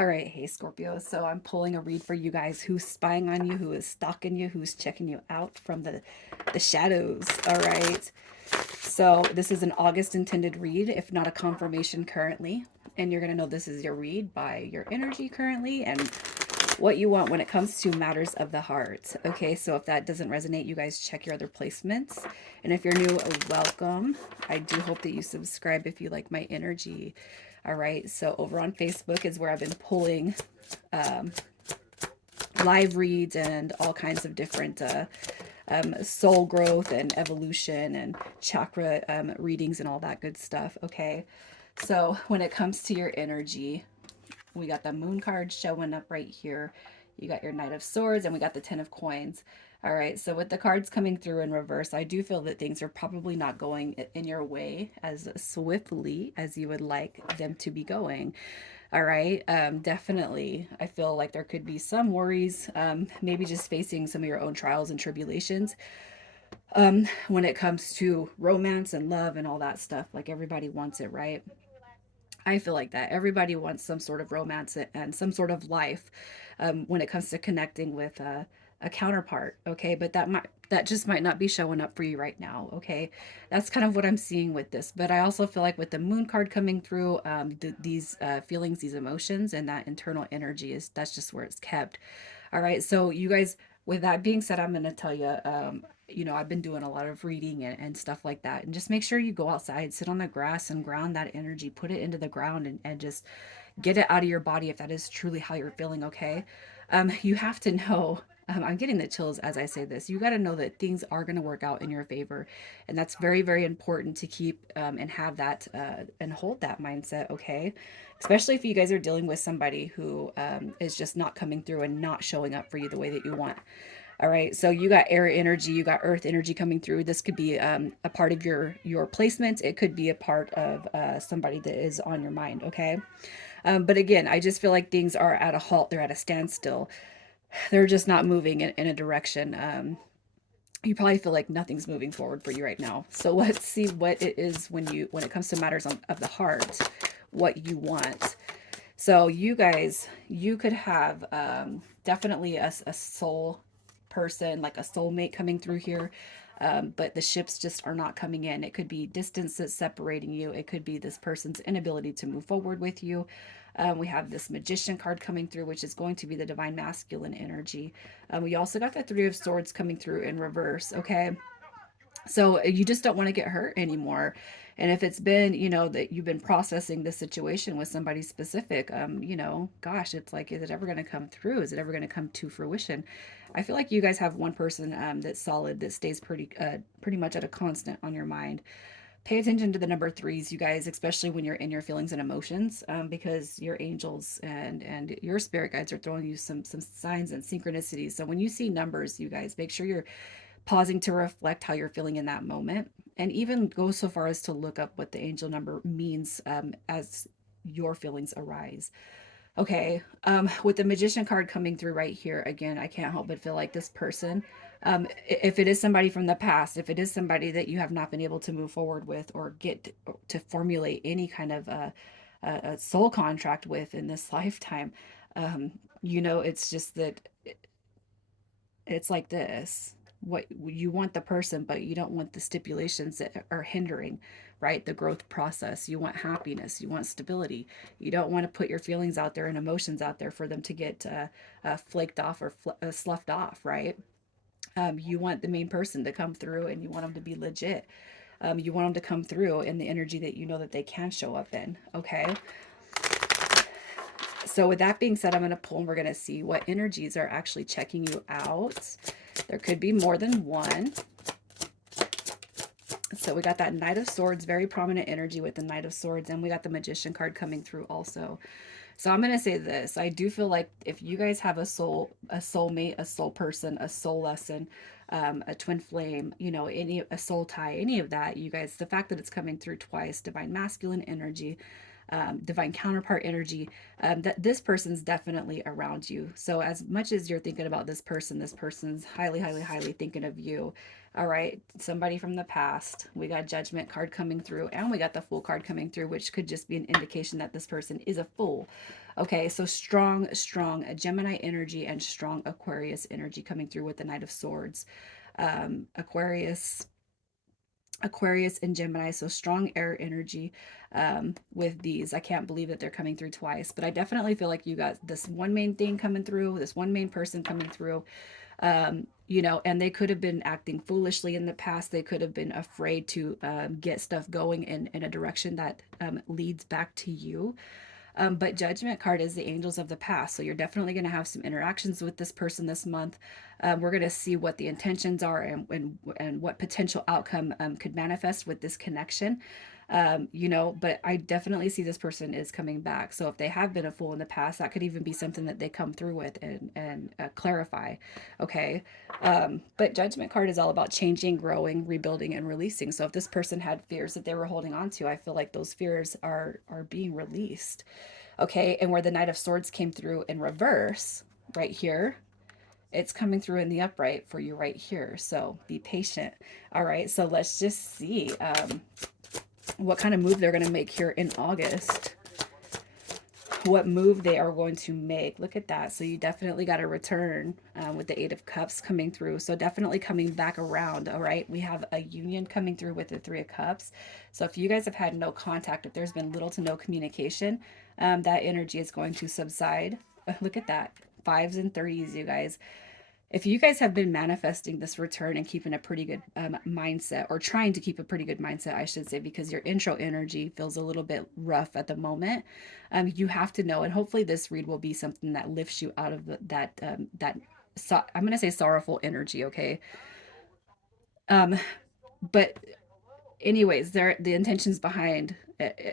All right, hey Scorpio. So I'm pulling a read for you guys. Who's spying on you? Who is stalking you? Who's checking you out from the shadows? All right. So this is an August intended read, if not a confirmation currently. And you're gonna know this is your read by your energy currently and what you want when it comes to matters of the heart. Okay, so if that doesn't resonate, you guys check your other placements. And if you're new, welcome. I do hope that you subscribe if you like my energy. All right, so over on Facebook is where I've been pulling live reads and all kinds of different soul growth and evolution and chakra readings and all that good stuff. Okay, so when it comes to your energy, we got the moon card showing up right here. You got your Knight of Swords and we got the Ten of Coins. All right, so with the cards coming through in reverse, I do feel that things are probably not going in your way as swiftly as you would like them to be going. All right, definitely. I feel like there could be some worries, maybe just facing some of your own trials and tribulations when it comes to romance and love and all that stuff. Like everybody wants it, right? I feel like that everybody wants some sort of romance and some sort of life when it comes to connecting with a counterpart. Okay, but that just might not be showing up for you right now. Okay, that's kind of what I'm seeing with this. But I also feel like with the moon card coming through, these feelings, these emotions, and that internal energy is that's just where it's kept. All right, so you guys. With that being said, I'm going to tell you, I've been doing a lot of reading and stuff like that. And just make sure you go outside, sit on the grass and ground that energy, put it into the ground and just get it out of your body if that is truly how you're feeling, okay? You have to know, I'm getting the chills as I say this. You got to know that things are going to work out in your favor. And that's very, very important to keep and have that and hold that mindset, okay? Especially if you guys are dealing with somebody who is just not coming through and not showing up for you the way that you want. All right, so you got air energy, you got earth energy coming through. This could be a part of your placement. It could be a part of somebody that is on your mind. Okay, but again, I just feel like things are at a halt. They're at a standstill. They're just not moving in a direction. You probably feel like nothing's moving forward for you right now. So let's see what it is when it comes to matters of the heart, what you want. So you guys, you could have definitely a soul person, like a soulmate coming through here. But the ships just are not coming in. It could be distance that's separating you. It could be this person's inability to move forward with you. We have this magician card coming through, which is going to be the divine masculine energy. We also got the three of swords coming through in reverse. Okay. So you just don't want to get hurt anymore. And if it's been, that you've been processing this situation with somebody specific, gosh, it's like, is it ever going to come through? Is it ever going to come to fruition? I feel like you guys have one person that's solid, that stays pretty much at a constant on your mind. Pay attention to the number threes, you guys, especially when you're in your feelings and emotions, because your angels and your spirit guides are throwing you some signs and synchronicities. So when you see numbers, you guys, make sure you're pausing to reflect how you're feeling in that moment, and even go so far as to look up what the angel number means as your feelings arise. Okay, with the magician card coming through right here, again, I can't help but feel like this person, if it is somebody from the past, if it is somebody that you have not been able to move forward with or get to formulate any kind of a soul contract with in this lifetime, it's just that it's like this. What you want the person, but you don't want the stipulations that are hindering, right? The growth process. You want happiness, you want stability. You don't want to put your feelings out there and emotions out there for them to get flaked off or sloughed off, right? You want the main person to come through and you want them to be legit. You want them to come through in the energy that you know that they can show up in, okay? So with that being said, I'm going to pull and we're going to see what energies are actually checking you out. There could be more than one. So we got that Knight of Swords, very prominent energy with the Knight of Swords, and we got the Magician card coming through also. So I'm going to say this. I do feel like if you guys have a soulmate, a soul person, a soul lesson, a twin flame, a soul tie, any of that, you guys, the fact that it's coming through twice, divine masculine energy, divine counterpart energy, that this person's definitely around you. So as much as you're thinking about this person's highly, highly, highly thinking of you. All right, somebody from the past. We got Judgment card coming through, and we got the Fool card coming through, which could just be an indication that this person is a fool. Okay, so strong, strong Gemini energy and strong Aquarius energy coming through with the Knight of Swords. Aquarius and Gemini, so strong air energy with these. I can't believe that they're coming through twice, but I definitely feel like you got this one main thing coming through, this one main person coming through, you know, and they could have been acting foolishly in the past. They could have been afraid to get stuff going in a direction that leads back to you. But Judgment card is the angels of the past. So you're definitely going to have some interactions with this person this month. We're going to see what the intentions are and what potential outcome could manifest with this connection. You know, but I definitely see this person is coming back. So if they have been a fool in the past, that could even be something that they come through with and clarify. Okay. But Judgment card is all about changing, growing, rebuilding, and releasing. So if this person had fears that they were holding on to, I feel like those fears are being released. Okay, and where the Knight of Swords came through in reverse, right here, it's coming through in the upright for you right here. So be patient. All right, so let's just see what kind of move they're going to make here in August. What move they are going to make. Look at that. So you definitely got a return with the Eight of Cups coming through. So definitely coming back around. All right. We have a union coming through with the Three of Cups. So if you guys have had no contact, if there's been little to no communication, that energy is going to subside. Look at that. Fives and threes, you guys. If you guys have been manifesting this return and keeping a pretty good mindset, or trying to keep a pretty good mindset, I should say, because your intro energy feels a little bit rough at the moment, you have to know, and hopefully this read will be something that lifts you out of I'm going to say sorrowful energy, okay? Um, but anyways, there the intentions behind.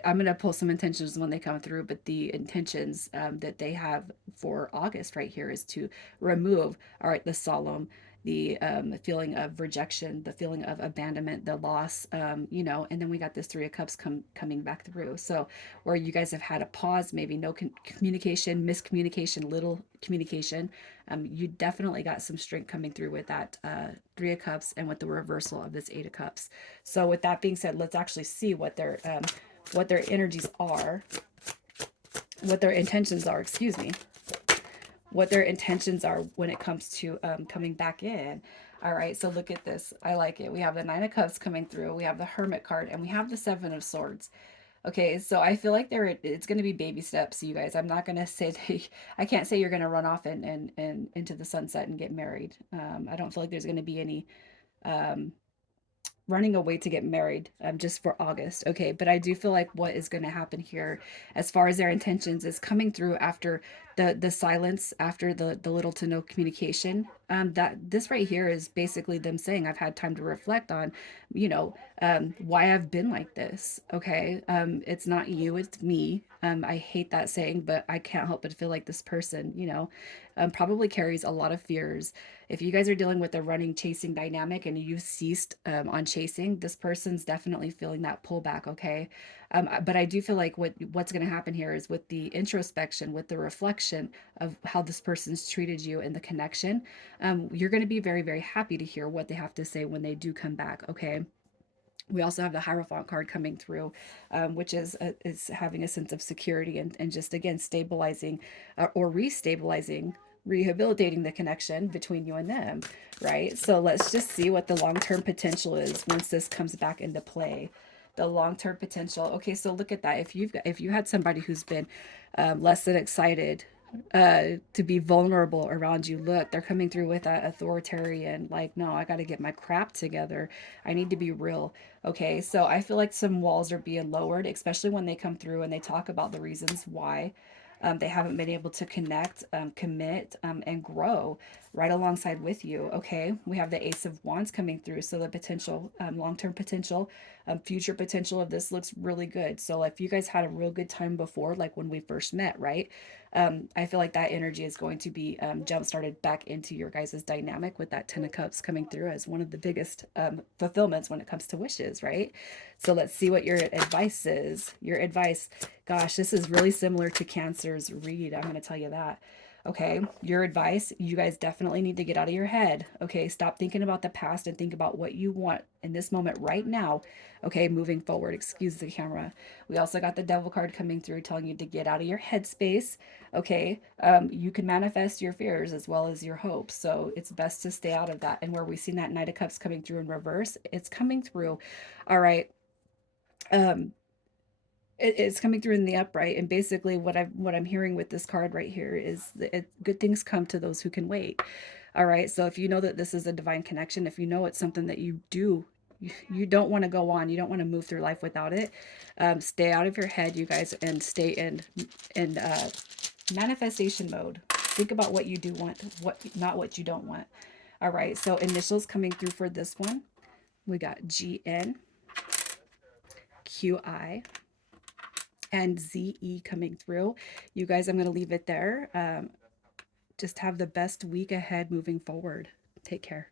I'm gonna pull some intentions when they come through, but the intentions that they have for August right here is to remove, all right, the solemn, the feeling of rejection, the feeling of abandonment, the loss, you know, and then we got this Three of Cups coming back through. So where you guys have had a pause, maybe no communication, miscommunication, little communication, you definitely got some strength coming through with that Three of Cups and with the reversal of this Eight of Cups. So with that being said, let's actually see what their energies are, what their intentions are, excuse me, what their intentions are when it comes to coming back in. All right, so look at this. I like it. We have the Nine of Cups coming through. We have the Hermit card, and we have the Seven of Swords. Okay, so I feel like it's going to be baby steps, you guys. I'm not going to say that, I can't say you're going to run off and into the sunset and get married. I don't feel like there's going to be any um, running away to get married just for August. Okay, but I do feel like what is going to happen here as far as their intentions is coming through after the silence, after the little to no communication. That this right here is basically them saying, I've had time to reflect on, you know, why I've been like this. Okay, it's not you, it's me. I hate that saying, but I can't help but feel like this person, you know, probably carries a lot of fears. If you guys are dealing with a running chasing dynamic and you've ceased on chasing, this person's definitely feeling that pullback. Okay, but I do feel like what's going to happen here is with the introspection, with the reflection of how this person's treated you and the connection, you're going to be very, very happy to hear what they have to say when they do come back. Okay. We also have the Hierophant card coming through, which is having a sense of security and just again stabilizing or restabilizing, rehabilitating the connection between you and them, right? So let's just see what the long-term potential is once this comes back into play. The long-term potential. Okay, so look at that. If you had somebody who's been less than excited to be vulnerable around you, look, they're coming through with that authoritarian, like, no, I got to get my crap together. I need to be real. Okay, so I feel like some walls are being lowered, especially when they come through and they talk about the reasons why they haven't been able to connect, commit, and grow right alongside with you. Okay, we have the Ace of Wands coming through, so the potential, long-term potential Future potential of this looks really good. So if you guys had a real good time before, like when we first met, right? I feel like that energy is going to be jump started back into your guys' dynamic with that 10 of Cups coming through as one of the biggest fulfillments when it comes to wishes, right? So let's see what your advice is. Your advice, gosh, this is really similar to Cancer's read. I'm going to tell you that. Okay, your advice, you guys definitely need to get out of your head. Okay, stop thinking about the past and think about what you want in this moment right now. Okay, moving forward. Excuse the camera. We also got the Devil card coming through telling you to get out of your headspace. Okay, you can manifest your fears as well as your hopes. So it's best to stay out of that. And where we've seen that Knight of Cups coming through in reverse, it's coming through. All right. Um, it's coming through in the upright, and basically what I'm hearing with this card right here is that good things come to those who can wait. All right, so if you know that this is a divine connection, if you know it's something that you don't want to go on, you don't want to move through life without it, stay out of your head, you guys, and stay in manifestation mode. Think about what you do want, what not what you don't want. All right, so initials coming through for this one, we got GN, QI, and ZE coming through. You guys, I'm going to leave it there. Just have the best week ahead moving forward. Take care.